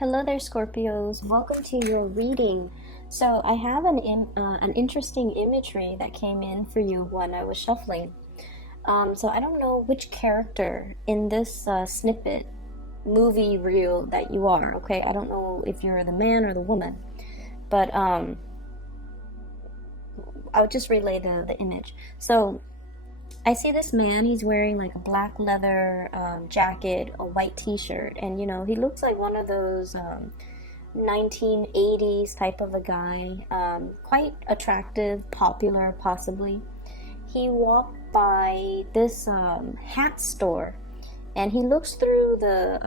Hello there, Scorpios. Welcome to your reading. So I have an interesting imagery that came in for you when I was shuffling. So I don't know which character in this snippet movie reel that you are. Okay, I don't know if you're the man or the woman, but I'll just relay the image. So I see this man, he's wearing like a black leather jacket, a white t-shirt, and he looks like one of those 1980s type of a guy, quite attractive, popular possibly. He walked by this hat store, and he looks through the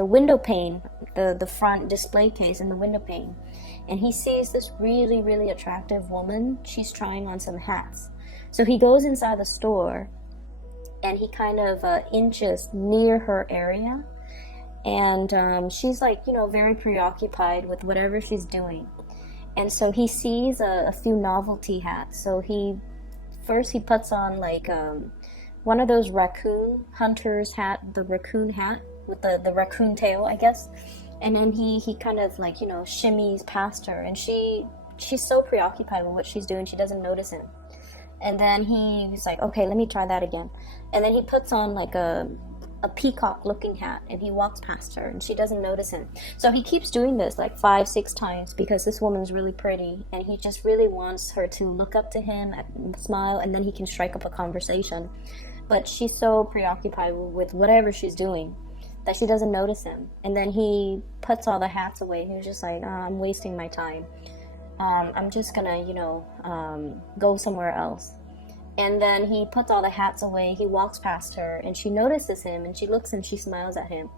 window pane, the front display case in the window pane, and he sees this really, really attractive woman. She's trying on some hats. So he goes inside the store and he kind of inches near her area, and she's like, very preoccupied with whatever she's doing. And so he sees a few novelty hats. So he puts on like one of those raccoon hunters hat, the raccoon hat with the raccoon tail, I guess. And then he kind of like, shimmies past her, and she's so preoccupied with what she's doing, she doesn't notice him. And then he's like, okay, let me try that again. And then he puts on like a peacock looking hat, and he walks past her and she doesn't notice him. So he keeps doing this like 5-6 times because this woman's really pretty, and he just really wants her to look up to him and smile, and then he can strike up a conversation. But she's so preoccupied with whatever she's doing that she doesn't notice him. And then he puts all the hats away. He was just like, I'm wasting my time. I'm just gonna, go somewhere else. And then he puts all the hats away. He walks past her, and she notices him, and she looks and she smiles at him.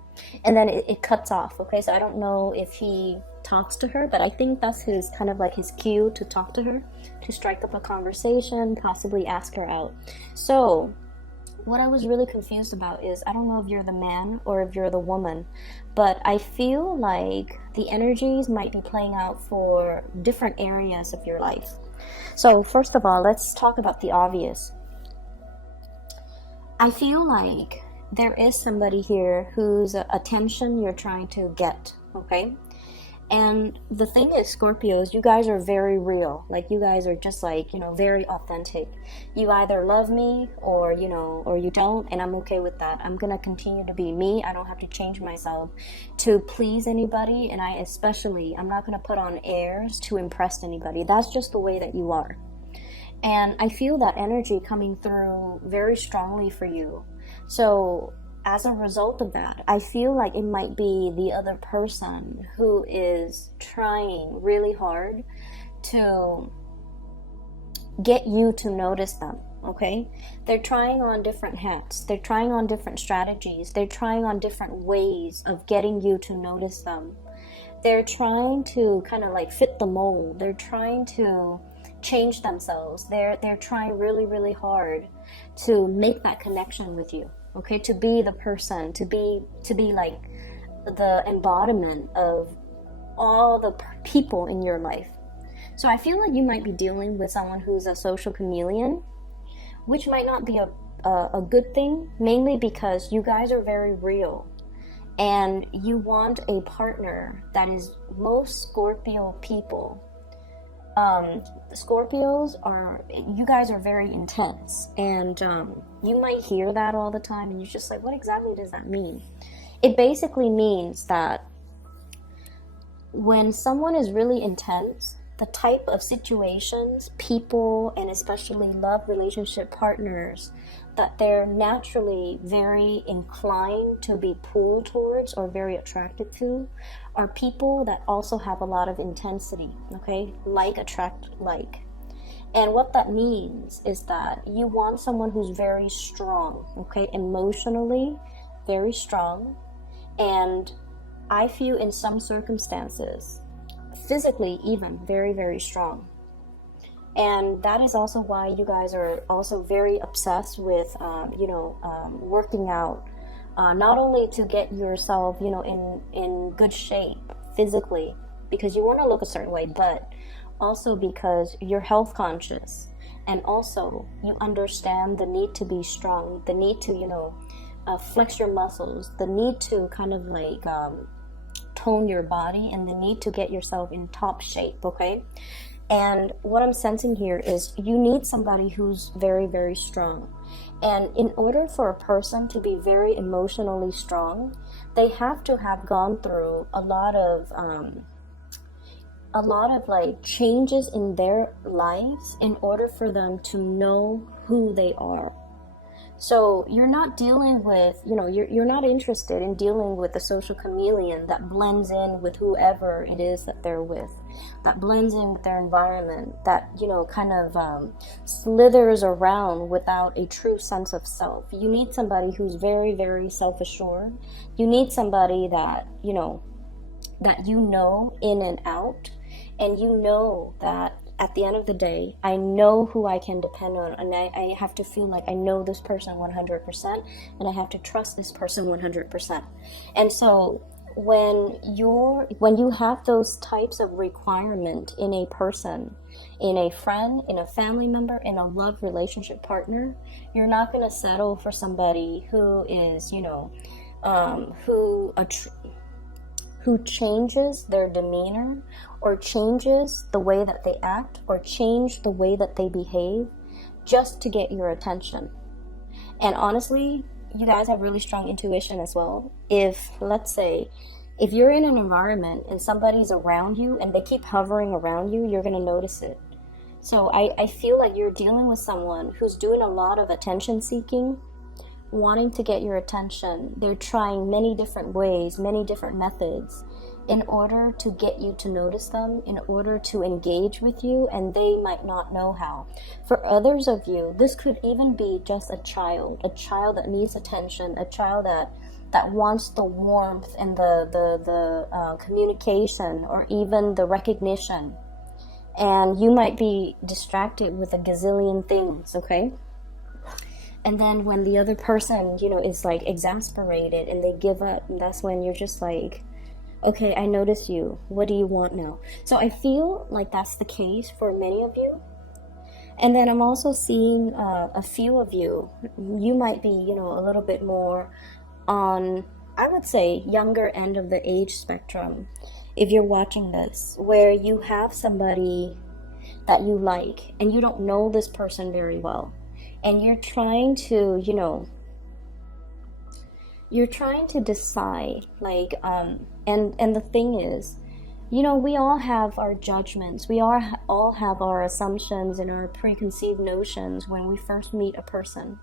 And then it cuts off. Okay, so I don't know if he talks to her, but I think that's his kind of like his cue to talk to her, to strike up a conversation, possibly ask her out. So what I was really confused about is, I don't know if you're the man or if you're the woman, but I feel like the energies might be playing out for different areas of your life. So first of all, let's talk about the obvious. I feel like there is somebody here whose attention you're trying to get, okay? And the thing is, Scorpios, you guys are very real. Like, you guys are just like, very authentic. You either love me or you don't, and I'm okay with that. I'm gonna continue to be me. I don't have to change myself to please anybody, and I'm not gonna put on airs to impress anybody. That's just the way that you are. And I feel that energy coming through very strongly for you. So as a result of that, I feel like it might be the other person who is trying really hard to get you to notice them, okay? They're trying on different hats. They're trying on different strategies. They're trying on different ways of getting you to notice them. They're trying to kind of like fit the mold. They're trying to change themselves. They're trying really, really hard to make that connection with you. Okay, to be the person, to be like the embodiment of all the people in your life. So I feel like you might be dealing with someone who's a social chameleon, which might not be a good thing, mainly because you guys are very real, and you want a partner that is most Scorpio people. Scorpios you guys are very intense, and you might hear that all the time, and you're just like, what exactly does that mean? It basically means that when someone is really intense, the type of situations, people, and especially love relationship partners that they're naturally very inclined to be pulled towards or very attracted to are people that also have a lot of intensity, okay? Like attract like. And what that means is that you want someone who's very strong, okay? Emotionally, very strong. And I feel in some circumstances, physically even, very, very strong. And that is also why you guys are also very obsessed with, working out. Not only to get yourself, in good shape physically, because you want to look a certain way, but also because you're health conscious, and also you understand the need to be strong, the need to, flex your muscles, the need to kind of like tone your body and the need to get yourself in top shape, okay? And what I'm sensing here is you need somebody who's very, very strong. And in order for a person to be very emotionally strong, they have to have gone through a lot of like changes in their lives in order for them to know who they are. So you're not dealing with, you're not interested in dealing with the social chameleon that blends in with whoever it is that they're with, that blends in with their environment, that, kind of slithers around without a true sense of self. You need somebody who's very, very self-assured. You need somebody that, that you know in and out, and you know that at the end of the day, I know who I can depend on, and I have to feel like I know this person 100%, and I have to trust this person 100%. And so when you have those types of requirement in a person, in a friend, in a family member, in a love relationship partner, you're not going to settle for somebody who is, who changes their demeanor, or changes the way that they act, or change the way that they behave just to get your attention. And honestly, you guys have really strong intuition as well. If, let's say, if you're in an environment and somebody's around you and they keep hovering around you, you're going to notice it. So I feel like you're dealing with someone who's doing a lot of attention seeking, wanting to get your attention. They're trying many different ways, many different methods in order to get you to notice them, in order to engage with you, and they might not know how. For others of you, this could even be just a child that needs attention, a child that wants the warmth and the communication, or even the recognition. And you might be distracted with a gazillion things, okay? And then when the other person, is like exasperated and they give up, that's when you're just like, okay, I notice you. What do you want now? So I feel like that's the case for many of you. And then I'm also seeing a few of you. You might be, a little bit more on, I would say, younger end of the age spectrum. If you're watching this, where you have somebody that you like and you don't know this person very well. And you're trying to, decide, like, and the thing is, we all have our judgments. We all have our assumptions and our preconceived notions when we first meet a person.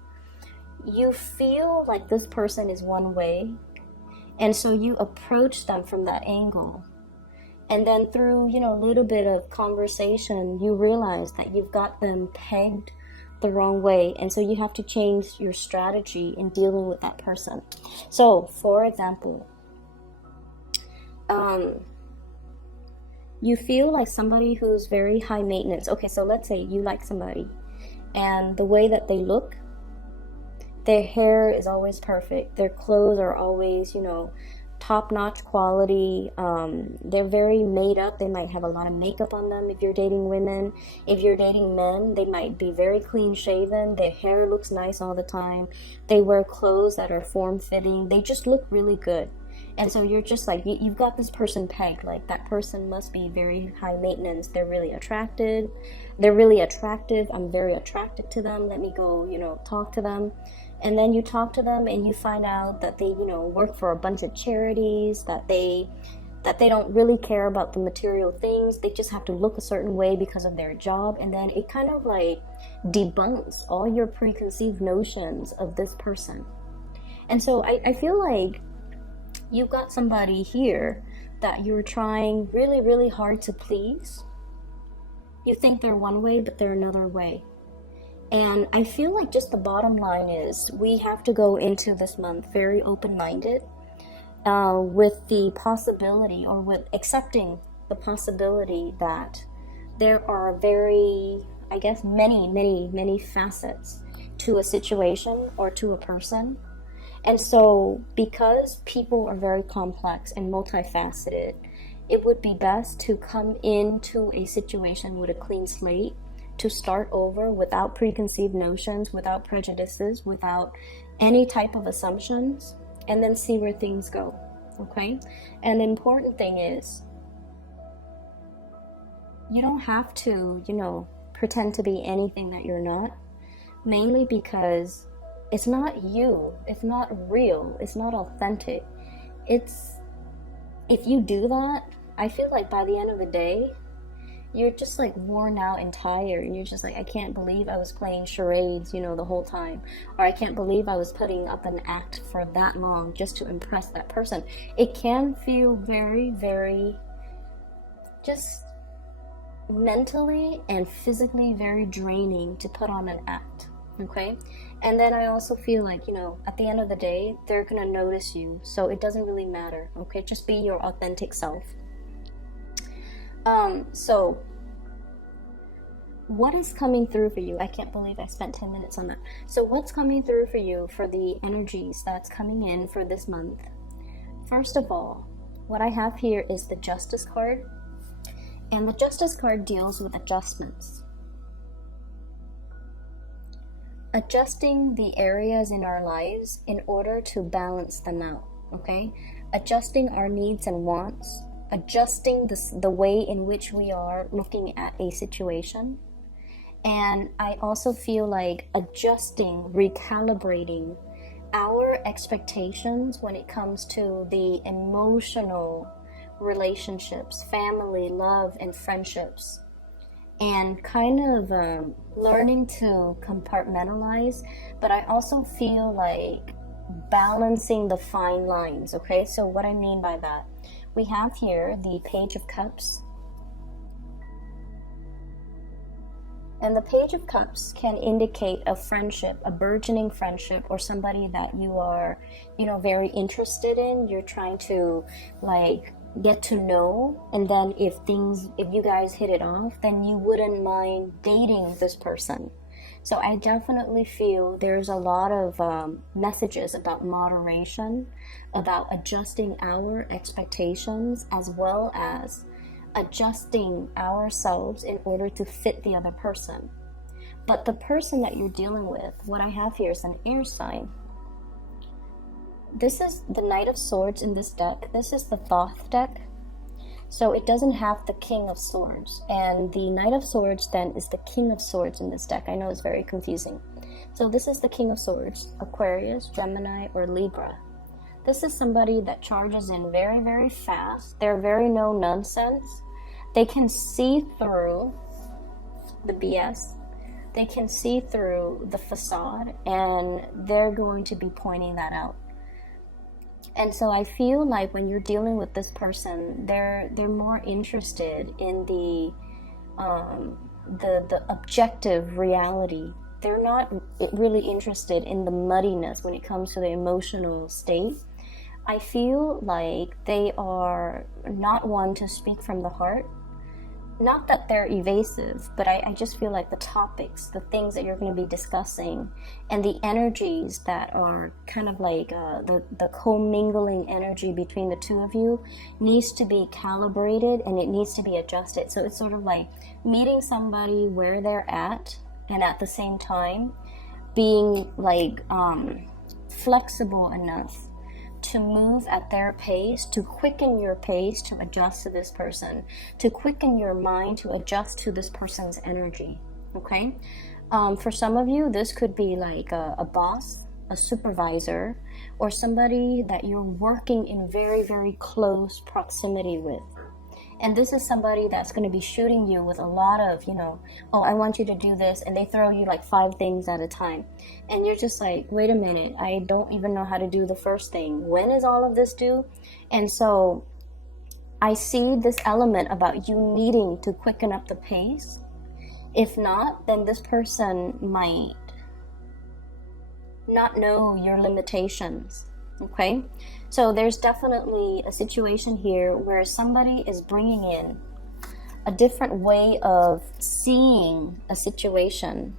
You feel like this person is one way, and so you approach them from that angle. And then through, a little bit of conversation, you realize that you've got them pegged the wrong way, and so you have to change your strategy in dealing with that person. So, for example, you feel like somebody who's very high maintenance. Okay, so let's say you like somebody, and the way that they look, their hair is always perfect, their clothes are always, top-notch quality. They're very made up. They might have a lot of makeup on them if you're dating women. If you're dating men, they might be very clean shaven. Their hair looks nice all the time. They wear clothes that are form-fitting. They just look really good. And so you're just like, you've got this person pegged. Like, that person must be very high maintenance. They're really attractive. I'm very attracted to them. Let me go, talk to them. And then you talk to them and you find out that they, work for a bunch of charities, that they don't really care about the material things. They just have to look a certain way because of their job. And then it kind of like debunks all your preconceived notions of this person. And so I feel like you've got somebody here that you're trying really, really hard to please. You think they're one way, but they're another way. And I feel like just the bottom line is we have to go into this month very open-minded with the possibility, or with accepting the possibility that there are many facets to a situation or to a person. And so because people are very complex and multifaceted, it would be best to come into a situation with a clean slate, to start over without preconceived notions, without prejudices, without any type of assumptions, and then see where things go. okay? And the important thing is, you don't have to, pretend to be anything that you're not, mainly because it's not you, it's not real, it's not authentic. If you do that, I feel like by the end of the day, you're just like worn out and tired, and you're just like, I can't believe I was playing charades, the whole time, or I can't believe I was putting up an act for that long just to impress that person. It can feel very, very just mentally and physically very draining to put on an act, okay? And then I also feel like, at the end of the day, they're gonna notice you, so it doesn't really matter, okay? Just be your authentic self. So what is coming through for you? I can't believe I spent 10 minutes on that. So what's coming through for you for the energies that's coming in for this month? First of all, what I have here is the Justice card. And the Justice card deals with adjustments. Adjusting the areas in our lives in order to balance them out, okay? Adjusting our needs and wants, adjusting the way in which we are looking at a situation. And I also feel like adjusting, recalibrating our expectations when it comes to the emotional relationships, family, love, and friendships, and kind of learning to compartmentalize. But I also feel like balancing the fine lines, okay? So what I mean by that, we have here the Page of Cups. And the Page of Cups can indicate a friendship, a burgeoning friendship, or somebody that you are, very interested in. You're trying to get to know, and then if you guys hit it off, then you wouldn't mind dating this person. So I definitely feel there's a lot of messages about moderation, about adjusting our expectations, as well as adjusting ourselves in order to fit the other person. But the person that you're dealing with, what I have here is an air sign. This is the Knight of Swords in this deck. This is the Thoth deck. So it doesn't have the King of Swords. And the Knight of Swords then is the King of Swords in this deck. I know it's very confusing. So this is the King of Swords, Aquarius, Gemini, or Libra. This is somebody that charges in very, very fast. They're very no nonsense. They can see through the BS. They can see through the facade, and they're going to be pointing that out. And so I feel like when you're dealing with this person, they're more interested in the objective reality. They're not really interested in the muddiness when it comes to the emotional state. I feel like they are not one to speak from the heart. Not that they're evasive, but I just feel like the topics, the things that you're going to be discussing, and the energies that are kind of like the co-mingling energy between the two of you needs to be calibrated, and it needs to be adjusted. So it's sort of like meeting somebody where they're at, and at the same time being like flexible enough to move at their pace, to quicken your pace to adjust to this person, to quicken your mind to adjust to this person's energy, okay? For some of you, this could be like a boss, a supervisor, or somebody that you're working in very, very close proximity with. And this is somebody that's going to be shooting you with a lot of, oh, I want you to do this. And they throw you like 5 things at a time. And you're just like, wait a minute, I don't even know how to do the first thing. When is all of this due? And so I see this element about you needing to quicken up the pace. If not, then this person might not know your limitations. Okay, so there's definitely a situation here where somebody is bringing in a different way of seeing a situation,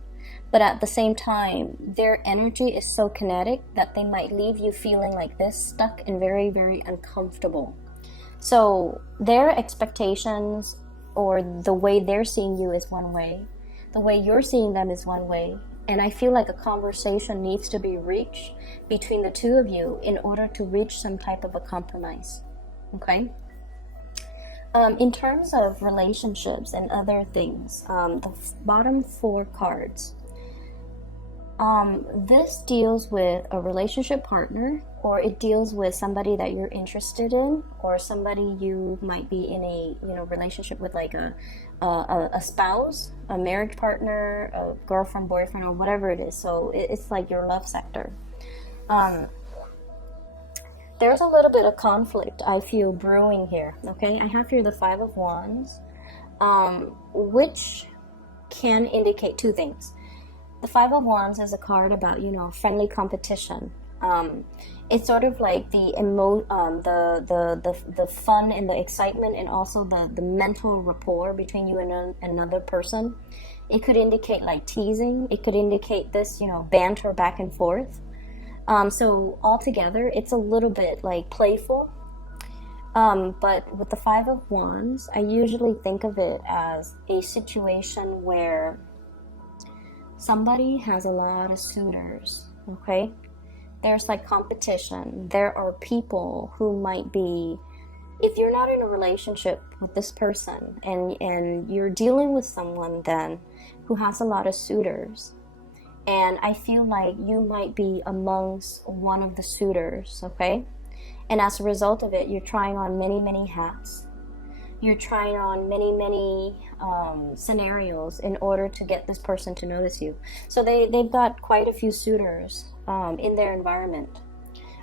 but at the same time, their energy is so kinetic that they might leave you feeling like this, stuck and very, very uncomfortable. So their expectations or the way they're seeing you is one way, the way you're seeing them is one way, And I feel like a conversation needs to be reached between the two of you in order to reach some type of a compromise. Okay? In terms of relationships and other things, the bottom 4 cards, this deals with a relationship partner, or it deals with somebody that you're interested in, or somebody you might be in a relationship with, like a spouse, a marriage partner, a girlfriend, boyfriend, or whatever it is. So it's like your love sector. There's a little bit of conflict I feel brewing here. Okay, I have here the 5 of Wands, which can indicate 2 things. The 5 of Wands is a card about, friendly competition. It's sort of like the fun and the excitement, and also the mental rapport between you and another person. It could indicate like teasing. It could indicate this, banter back and forth. So altogether, it's a little bit like playful. But with the 5 of Wands, I usually think of it as a situation where somebody has a lot of suitors, okay? There's like competition. There are people who might be, if you're not in a relationship with this person and you're dealing with someone then who has a lot of suitors, and I feel like you might be amongst one of the suitors, okay? And as a result of it, you're trying on many, many hats. You're trying on many, many scenarios in order to get this person to notice you. So they've got quite a few suitors in their environment.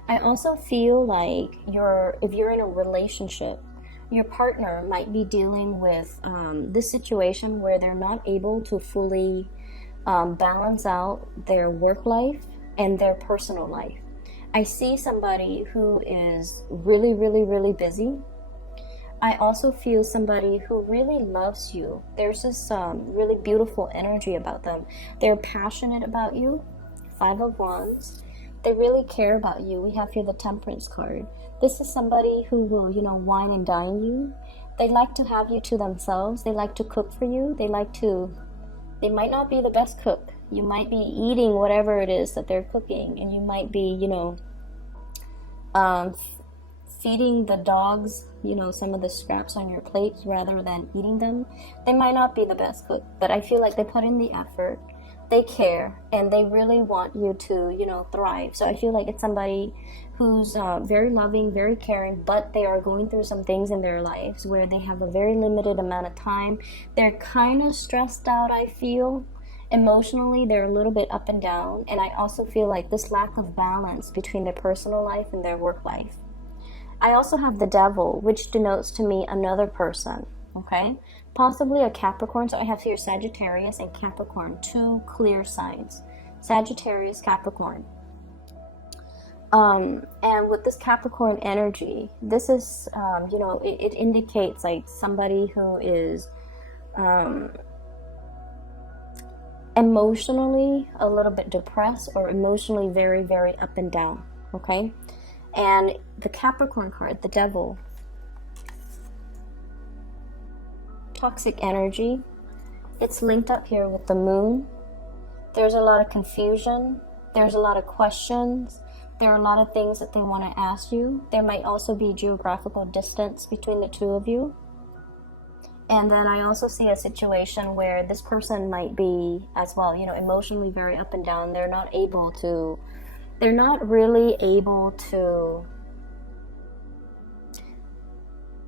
I also feel like if you're in a relationship, your partner might be dealing with this situation where they're not able to fully balance out their work life and their personal life. I see somebody who is really, really, really busy. I also feel somebody who really loves you. There's this really beautiful energy about them. They're passionate about you. 5 of Wands. They really care about you. We have here the Temperance card. This is somebody who will, wine and dine you. They like to have you to themselves. They like to cook for you. They might not be the best cook. You might be eating whatever it is that they're cooking, and you might be, feeding the dogs, some of the scraps on your plates rather than eating them. They might not be the best cook, but I feel like they put in the effort. They care, and they really want you to, thrive. So I feel like it's somebody who's very loving, very caring, but they are going through some things in their lives where they have a very limited amount of time. They're kind of stressed out, I feel. Emotionally, they're a little bit up and down, and I also feel like this lack of balance between their personal life and their work life. I also have the Devil, which denotes to me another person, okay? Possibly a Capricorn. So I have here Sagittarius and Capricorn, 2 clear signs. Sagittarius, Capricorn. And with this Capricorn energy, this is, it indicates like somebody who is emotionally a little bit depressed, or emotionally very, very up and down, okay? And the Capricorn card, the Devil, toxic energy. It's linked up here with the Moon. There's a lot of confusion. There's a lot of questions. There are a lot of things that they want to ask you. There might also be geographical distance between the two of you. And then I also see a situation where this person might be as well, emotionally very up and down. They're not really able to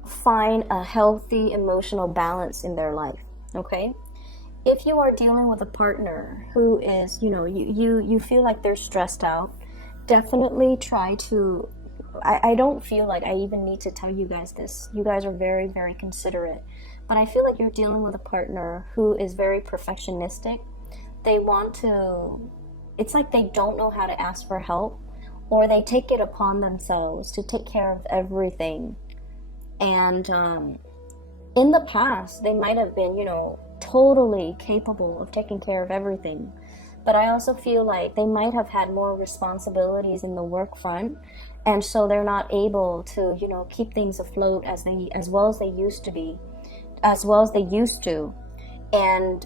find a healthy emotional balance in their life, okay? If you are dealing with a partner who is, you feel like they're stressed out, definitely try to, I don't feel like I even need to tell you guys this. You guys are very, very considerate. But I feel like you're dealing with a partner who is very perfectionistic. It's like they don't know how to ask for help, or they take it upon themselves to take care of everything. And in the past, they might have been, totally capable of taking care of everything. But I also feel like they might have had more responsibilities in the work front, and so they're not able to, keep things afloat as well as they used to. And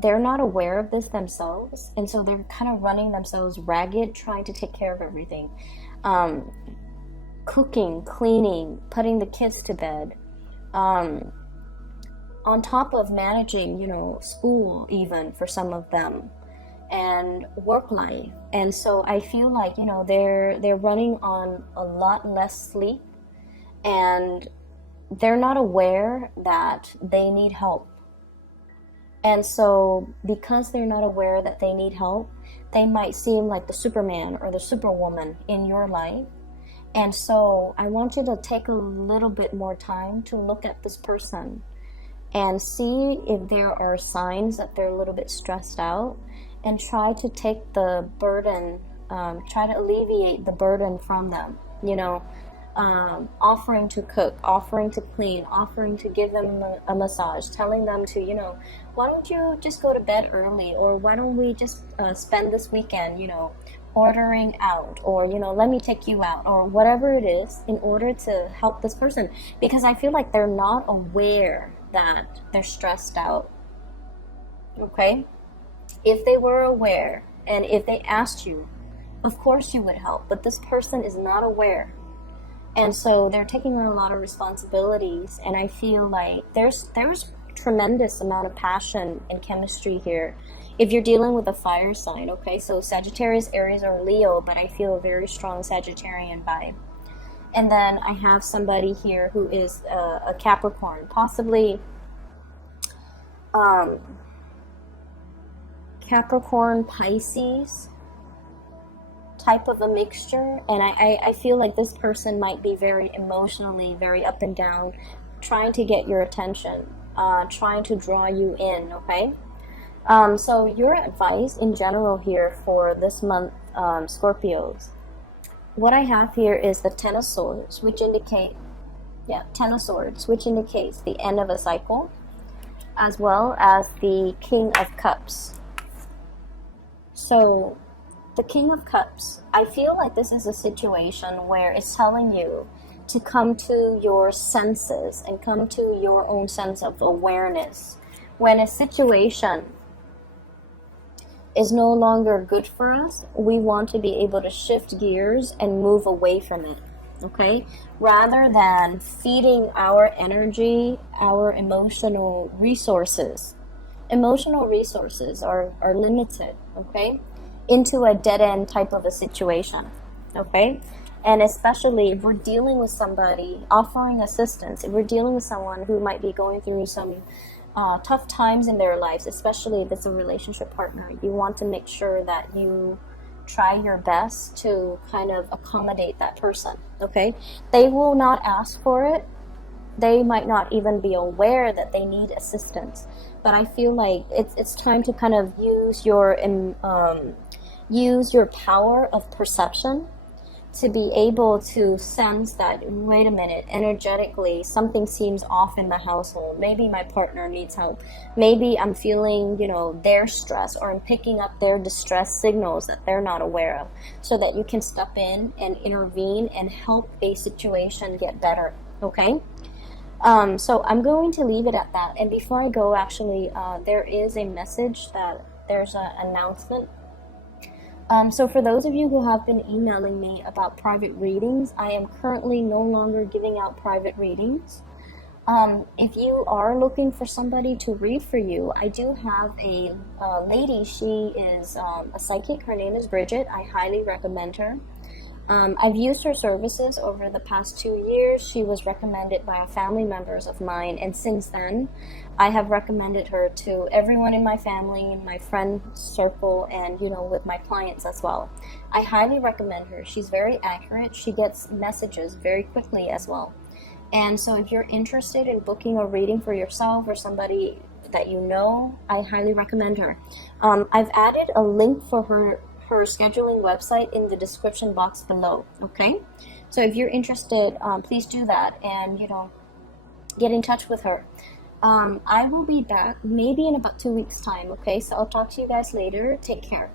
they're not aware of this themselves, and so they're kind of running themselves ragged, trying to take care of everything. Cooking, cleaning, putting the kids to bed, on top of managing, school even for some of them, and work life. And so I feel like, they're running on a lot less sleep, and they're not aware that they need help. And so because they're not aware that they need help, they might seem like the Superman or the Superwoman in your life. And so I want you to take a little bit more time to look at this person and see if there are signs that they're a little bit stressed out, and try to take the burden, try to alleviate the burden from them, offering to cook, offering to clean, offering to give them a massage, telling them to, why don't you just go to bed early, or why don't we just spend this weekend, ordering out, or, let me take you out, or whatever it is, in order to help this person. Because I feel like they're not aware that they're stressed out. Okay? If they were aware, and if they asked you, of course you would help, but this person is not aware. And so they're taking on a lot of responsibilities, and I feel like there's tremendous amount of passion and chemistry here. If you're dealing with a fire sign, okay, so Sagittarius, Aries, or Leo, but I feel a very strong Sagittarian vibe. And then I have somebody here who is a Capricorn, possibly Capricorn, Pisces type of a mixture. And I feel like this person might be very emotionally, very up and down, trying to get your attention, trying to draw you in, okay? So your advice in general here for this month, Scorpios, what I have here is the Ten of Swords, which indicates the end of a cycle, as well as the King of Cups. So the King of Cups, I feel like this is a situation where it's telling you to come to your senses and come to your own sense of awareness. When a situation is no longer good for us, we want to be able to shift gears and move away from it, okay? Rather than feeding our energy, our emotional resources. Emotional resources are limited, okay? Into a dead-end type of a situation, okay? And especially if we're dealing with somebody offering assistance, if we're dealing with someone who might be going through some tough times in their lives, especially if it's a relationship partner, you want to make sure that you try your best to kind of accommodate that person, okay? They will not ask for it. They might not even be aware that they need assistance. But I feel like it's time to kind of use your power of perception to be able to sense that, wait a minute, energetically, something seems off in the household. Maybe my partner needs help. Maybe I'm feeling, their stress, or I'm picking up their distress signals that they're not aware of, so that you can step in and intervene and help a situation get better, okay? So I'm going to leave it at that. And before I go, actually, there is a message that there's an announcement. So for those of you who have been emailing me about private readings, I am currently no longer giving out private readings. If you are looking for somebody to read for you, I do have a lady. She is a psychic. Her name is Bridget. I highly recommend her. I've used her services over the past 2 years. She was recommended by family members of mine, and since then I have recommended her to everyone in my family, my friend circle, and with my clients as well. I highly recommend her. She's very accurate. She gets messages very quickly as well. And so if you're interested in booking a reading for yourself or somebody that you know, I highly recommend her. I've added a link for her scheduling website in the description box below, okay? So if you're interested, please do that, and get in touch with her. I will be back maybe in about 2 weeks time, okay? So I'll talk to you guys later. Take care.